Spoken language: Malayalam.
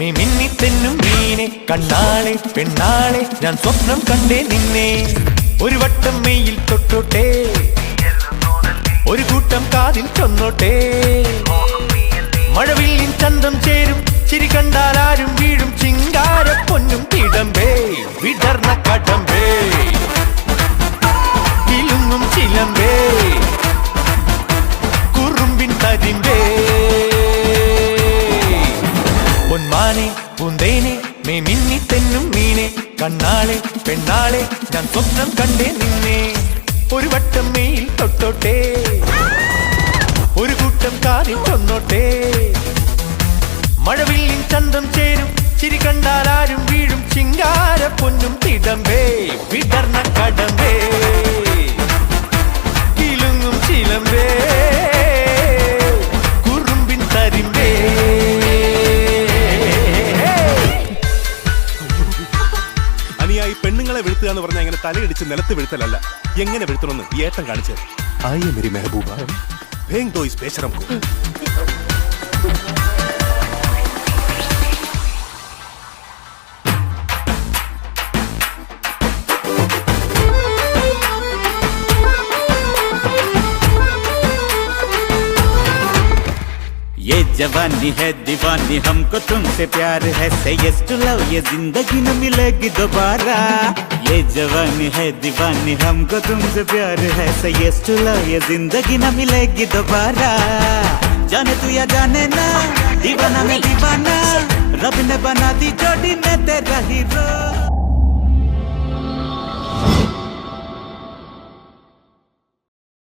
നീ മിന്നിത്തെന്നും മീനെ കണ്ണാളെ പെണ്ണാളെ ഞാൻ സ്വപ്നം കണ്ടേ നിന്നെ ഒരു വട്ടം മെയ്യിൽ തൊട്ടോട്ടെ ഒരു കൂട്ടം കാതിൽ ചൊന്നോട്ടെ മഴവില്ലിൻ ചന്തം ചേരും ചിരി കണ്ടാൽ ആരും വീഴും ചിങ്കാര പൊന്നും തിടമ്പേ വിടർന്ന കടമ്പേ കിലുങ്ങും ചിലമ്പേ കുറുമ്പിൻ തരിമ്പേ പൊന്മാനെ പൂന്തേനെ മേ മിന്നിത്തെന്നും മീനെ കണ്ണാളെ പെണ്ണാളെ ഞാൻ സ്വപ്നം കണ്ടേ നിന്നെ ഒരു വട്ടം മെയിൽ തൊട്ടോട്ടെ ഒരു കൂട്ടം കാതിൽ ചൊന്നോട്ടെ മഴവില്ലിൻ ചന്തം ചേരും ചിരി കണ്ടാൽ ആരും വീഴും ചിങ്കാര പൊന്നും തിടമ്പേ വിടർന്ന കടമ്പേ കിലുങ്ങും ചിലമ്പേ കുറുമ്പിൻ തരിമ്പേ. അനിയായി പെണ്ണുങ്ങളെ വീഴ്ത്തുക എന്ന് പറഞ്ഞാൽ ഇങ്ങനെ തലയിടിച്ച് നിലത്ത് വീഴ്ത്തലല്ല, എങ്ങനെ വീഴ്ത്തണമെന്ന് ഈ ഏട്ടൻ കാണിച്ചത്. ആയ മേരി മെഹബൂബ भेंग दो इस बेशरम को. ये जवानी है दीवानी हमको तुमसे प्यार है से यस टू लव ये जिंदगी न मिलेगी दोबारा ये जवानी है दीवानी हमको तुमसे प्यार है से यस टू लव ये जिंदगी न मिलेगी दोबारा जाने तू या जाने ना दीवाना में दीवाना रब ने बना दी जोड़ी में तेरा हीरो